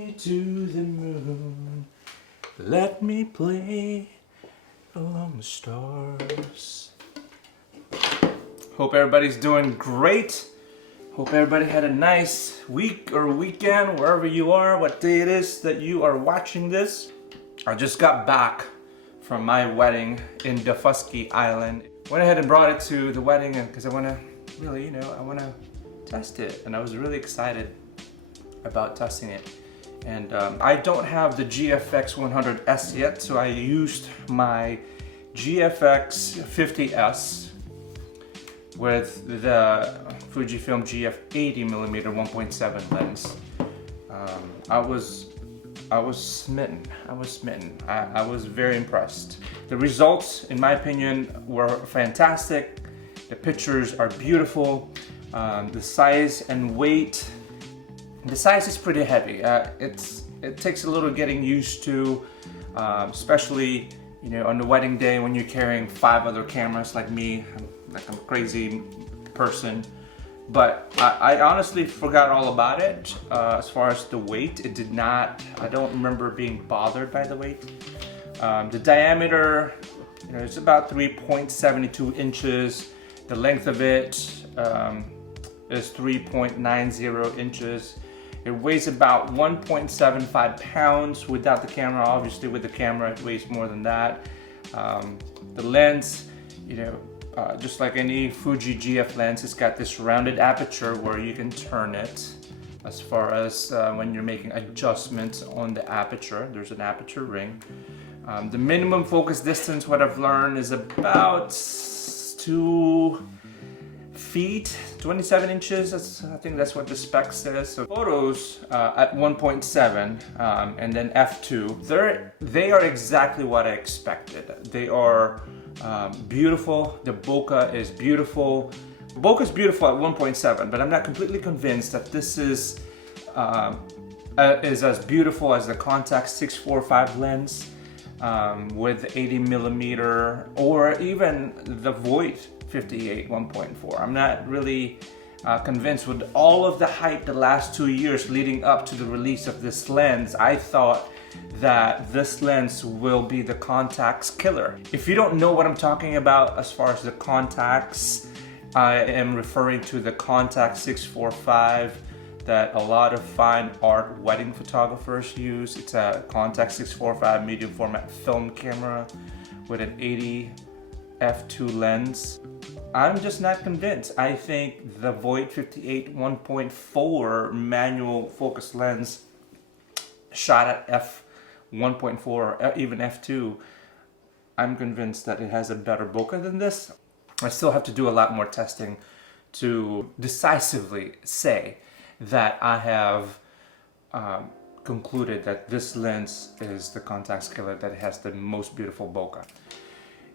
me to the moon. Let me play along the stars. Hope everybody's doing great. Hope everybody had a nice week or weekend, wherever you are, what day it is that you are watching this. I just got back from my wedding in Defuskie Island. Went ahead and brought it to the wedding because I want to really, I want to test it. And I was really excited about testing it. And I don't have the GFX100S yet, so I used my GFX50s with the Fujifilm GF 80mm 1.7 lens. I was smitten. I was very impressed. The results, in my opinion, were fantastic. The pictures are beautiful. The size and weight. The size is pretty heavy. It takes a little getting used to, especially on the wedding day when you're carrying 5 other cameras like me. I'm a crazy person. But I honestly forgot all about it. As far as the weight, I don't remember being bothered by the weight. The diameter, it's about 3.72 inches. The length of it is 3.90 inches. It weighs about 1.75 pounds without the camera. Obviously with the camera it weighs more than that. The lens, just like any Fuji GF lens, it's got this rounded aperture where you can turn it. As far as when you're making adjustments on the aperture, there's an aperture ring. The minimum focus distance, what I've learned, is about 2 feet, 27 inches. I think that's what the spec says. So photos at 1.7 and then f2, they are exactly what I expected. They are beautiful. The bokeh is beautiful. Bokeh is beautiful at 1.7, but I'm not completely convinced that this is as beautiful as the Contax 645 lens with 80mm or even the Void 58 1.4. I'm not really convinced. With all of the hype the last 2 years leading up to the release of this lens, I thought that this lens will be the Contax killer. If you don't know what I'm talking about as far as the Contax, I am referring to the Contax 645 that a lot of fine art wedding photographers use. It's a Contax 645 medium format film camera with an 80 f2 lens. I'm just not convinced. I think the Void 58 1.4 manual focus lens shot at f1.4 or even f2, I'm convinced that it has a better bokeh than this. I still have to do a lot more testing to decisively say that I have concluded that this lens is the Contax killer, that it has the most beautiful bokeh.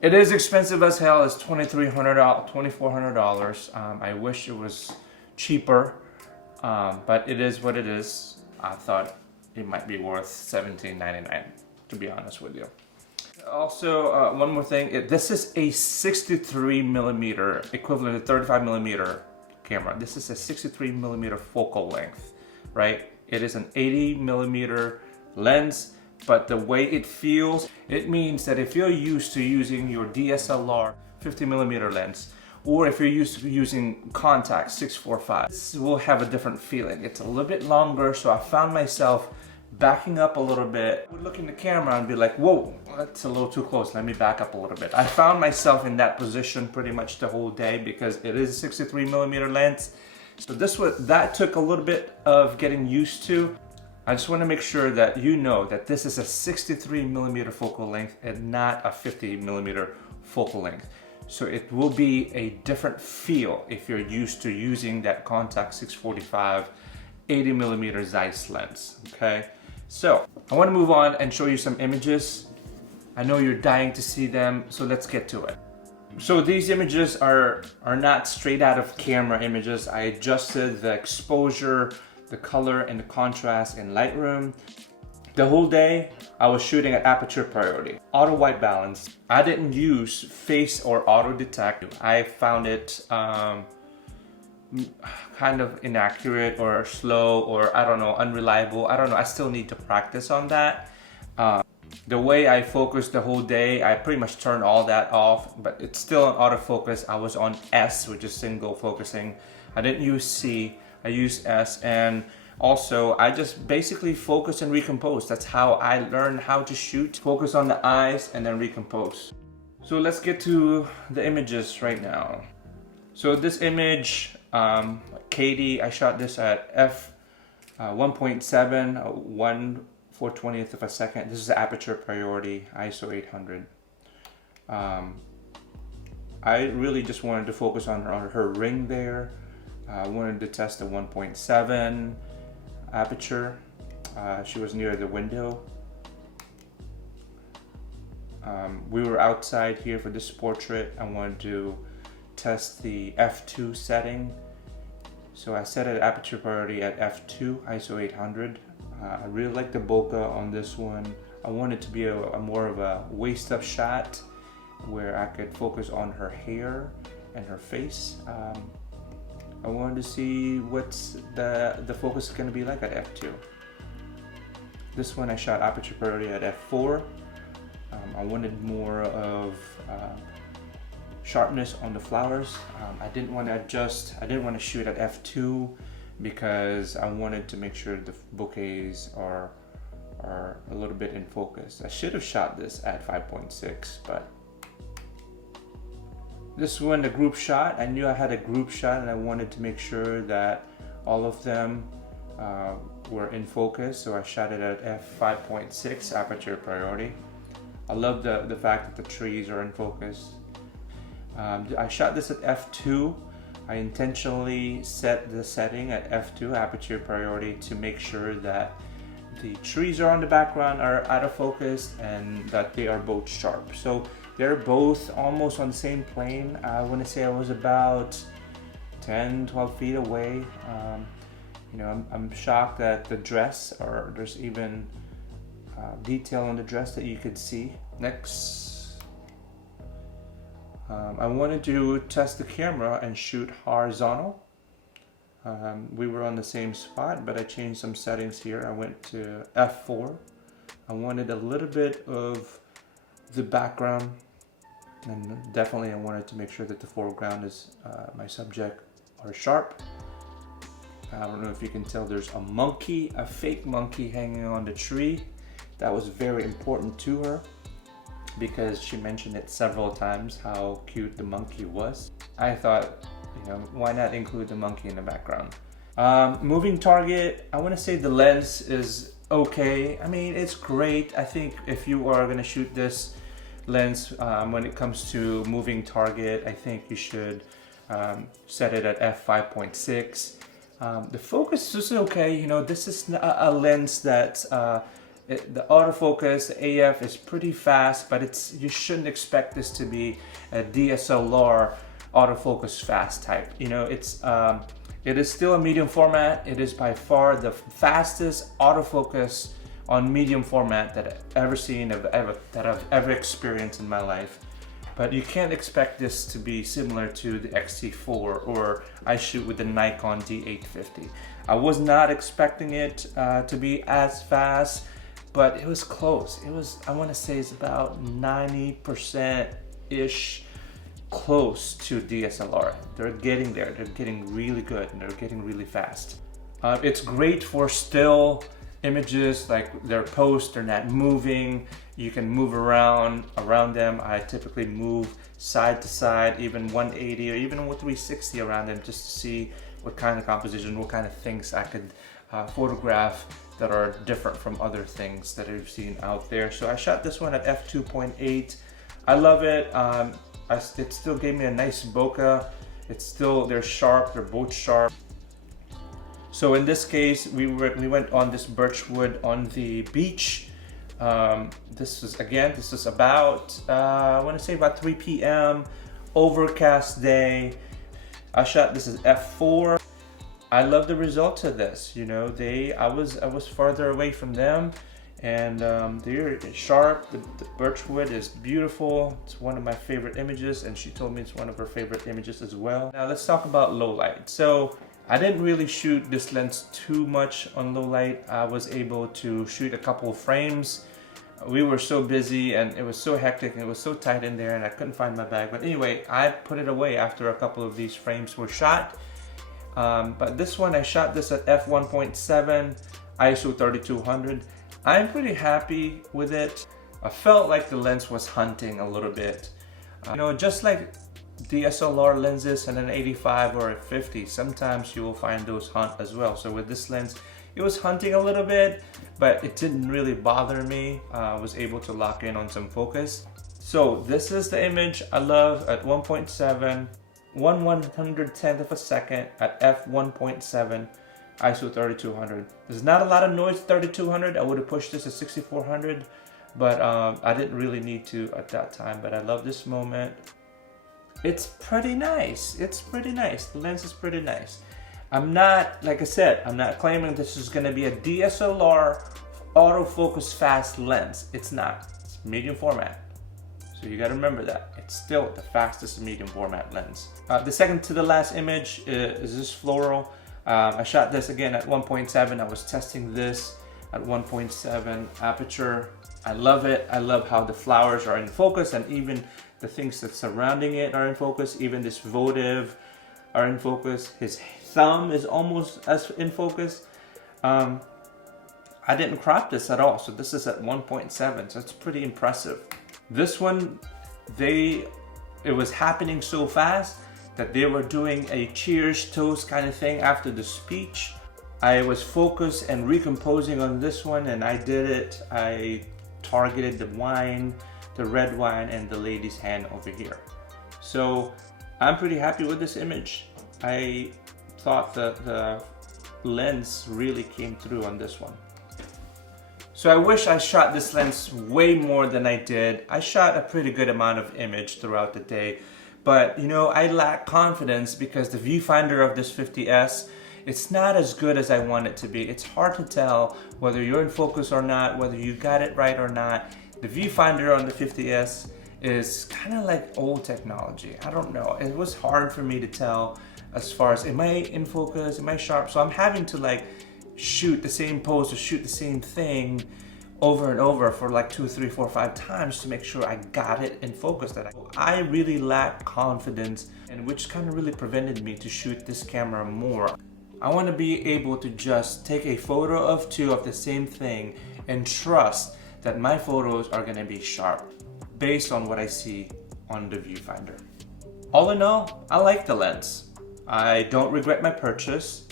It is expensive as hell. It's $2,400. I wish it was cheaper, but it is what it is. I thought it might be worth $17.99, to be honest with you. Also, one more thing. This is a 63mm equivalent to 35mm camera. This is a 63mm focal length, right? It is an 80mm lens. But the way it feels, it means that if you're used to using your DSLR 50mm lens, or if you're used to using Contax 645, this will have a different feeling. It's a little bit longer, so I found myself backing up a little bit. I would look in the camera and be like, whoa, that's a little too close, let me back up a little bit. I found myself in that position pretty much the whole day because it is a 63mm lens. So that took a little bit of getting used to. I just want to make sure that you know that this is a 63mm focal length and not a 50mm focal length. So it will be a different feel if you're used to using that Contax 645 80mm Zeiss lens, okay? So I want to move on and show you some images. I know you're dying to see them, so let's get to it. So these images are not straight out of camera images. I adjusted the exposure, the color and the contrast in Lightroom. The whole day I was shooting at aperture priority. Auto white balance. I didn't use face or auto detect. I found it kind of inaccurate or slow or I don't know, unreliable. I don't know, I still need to practice on that. The way I focused the whole day, I pretty much turned all that off, but it's still on autofocus. I was on S, which is single focusing. I didn't use C, I used S, and also I just basically focus and recompose. That's how I learned how to shoot. Focus on the eyes and then recompose. So let's get to the images right now. So this image, Katie, I shot this at f 1.7, 1/420th of a second. This is the aperture priority, ISO 800. I really just wanted to focus on her ring there. I wanted to test the 1.7 aperture. She was near the window. We were outside here for this portrait. I wanted to test the f2 setting. So I set it aperture priority at f2, ISO 800. I really like the bokeh on this one. I wanted to be a more of a waist-up shot where I could focus on her hair and her face. I wanted to see what's the focus is going to be like at f2. This one I shot aperture priority at f4. I wanted more of sharpness on the flowers. I didn't want to adjust. I didn't want to shoot at f2 because I wanted to make sure the bouquets are a little bit in focus. I should have shot this at 5.6, but this one, the group shot, I knew I had a group shot and I wanted to make sure that all of them were in focus, so I shot it at f5.6 aperture priority. I love the fact that the trees are in focus. I shot this at f2. I intentionally set the setting at f2 aperture priority to make sure that the trees are on the background are out of focus and that they are both sharp. So they're both almost on the same plane. I want to say I was about 10-12 feet away. You know, I'm shocked that the dress, or there's even detail on the dress that you could see. Next, I wanted to test the camera and shoot horizontal. We were on the same spot, but I changed some settings here. I went to f4. I wanted a little bit of the background, and definitely I wanted to make sure that the foreground is my subject are sharp. I don't know if you can tell, there's a monkey, a fake monkey hanging on the tree. That was very important to her because she mentioned it several times how cute the monkey was. I thought, you know, why not include the monkey in the background? Moving target, I want to say the lens is okay. I mean, it's great. I think if you are going to shoot this lens, when it comes to moving target, I think you should set it at f5.6. The focus is okay. You know, this is a lens that the autofocus, the AF is pretty fast, but you shouldn't expect this to be a DSLR autofocus fast type. You know, it is still a medium format. It is by far the fastest autofocus on medium format that I've ever seen, that I've ever experienced in my life. But you can't expect this to be similar to the X-T4 or I shoot with the Nikon D850. I was not expecting it to be as fast, but it was close. It was, I want to say it's about 90%-ish close to DSLR. They're getting there. They're getting really good and they're getting really fast. It's great for still images, like they're post, they're not moving. You can move around them. I typically move side to side, even 180 or even 360 around them, just to see what kind of composition, what kind of things I could photograph that are different from other things that I've seen out there. So I shot this one at f2.8. I love it. It still gave me a nice bokeh. They're sharp, they're both sharp. So in this case, we went on this birchwood on the beach. This is about, I want to say about 3 p.m. overcast day. I shot this as f4. I love the results of this. You know, I was farther away from them, and they're sharp. The birchwood is beautiful. It's one of my favorite images, and she told me it's one of her favorite images as well. Now let's talk about low light. So I didn't really shoot this lens too much on low light. I was able to shoot a couple of frames. We were so busy and it was so hectic and it was so tight in there and I couldn't find my bag. But anyway, I put it away after a couple of these frames were shot. But this one, I shot this at f1.7, ISO 3200. I'm pretty happy with it. I felt like the lens was hunting a little bit. You know, just like DSLR lenses and an 85 or a 50, sometimes you will find those hunt as well. So with this lens, it was hunting a little bit, but it didn't really bother me. I was able to lock in on some focus. So this is the image I love at 1.7, 1/110th of a second at f1.7, ISO 3200. There's not a lot of noise 3200. I would have pushed this to 6400, but I didn't really need to at that time. But I love this moment. It's pretty nice. It's pretty nice. The lens is pretty nice. I'm not, like I said, I'm not claiming this is going to be a DSLR autofocus fast lens. It's not. It's medium format. So you got to remember that. It's still the fastest medium format lens. The second to the last image is this floral. I shot this again at 1.7. I was testing this at 1.7 aperture. I love it. I love how the flowers are in focus and even the things that surrounding it are in focus. Even this votive are in focus. His thumb is almost as in focus. I didn't crop this at all, so this is at 1.7, so it's pretty impressive. This one, it was happening so fast that they were doing a cheers toast kind of thing after the speech. I was focused and recomposing on this one, and I did it. I targeted the wine, the red wine, and the lady's hand over here. So I'm pretty happy with this image. I thought that the lens really came through on this one. So I wish I shot this lens way more than I did. I shot a pretty good amount of image throughout the day, but you know, I lack confidence because the viewfinder of this 50S, it's not as good as I want it to be. It's hard to tell whether you're in focus or not, whether you got it right or not. The viewfinder on the 50S is kind of like old technology. I don't know. It was hard for me to tell as far as, am I in focus, am I sharp? So I'm having to like shoot the same pose or shoot the same thing over and over for like 2, 3, 4, 5 times to make sure I got it in focus. That I really lack confidence, and which kind of really prevented me to shoot this camera more. I want to be able to just take a photo of 2 of the same thing and trust that my photos are going to be sharp based on what I see on the viewfinder. All in all, I like the lens. I don't regret my purchase.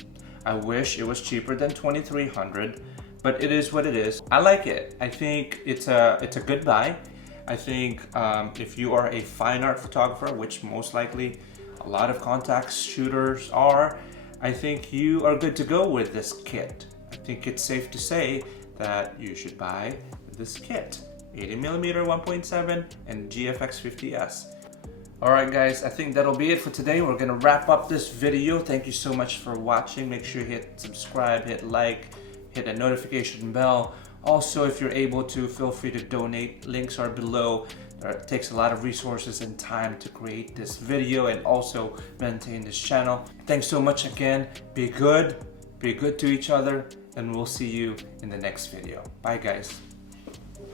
I wish it was cheaper than $2,300, but it is what it is. I like it. I think it's a good buy. I think if you are a fine art photographer, which most likely a lot of contact shooters are, I think you are good to go with this kit. I think it's safe to say that you should buy this kit. 80mm 1.7 and GFX50s. Alright guys, I think that'll be it for today. We're gonna wrap up this video. Thank you so much for watching. Make sure you hit subscribe, hit like, hit a notification bell. Also, if you're able to, feel free to donate. Links are below. It takes a lot of resources and time to create this video and also maintain this channel. Thanks so much again. Be good to each other, and we'll see you in the next video. Bye guys.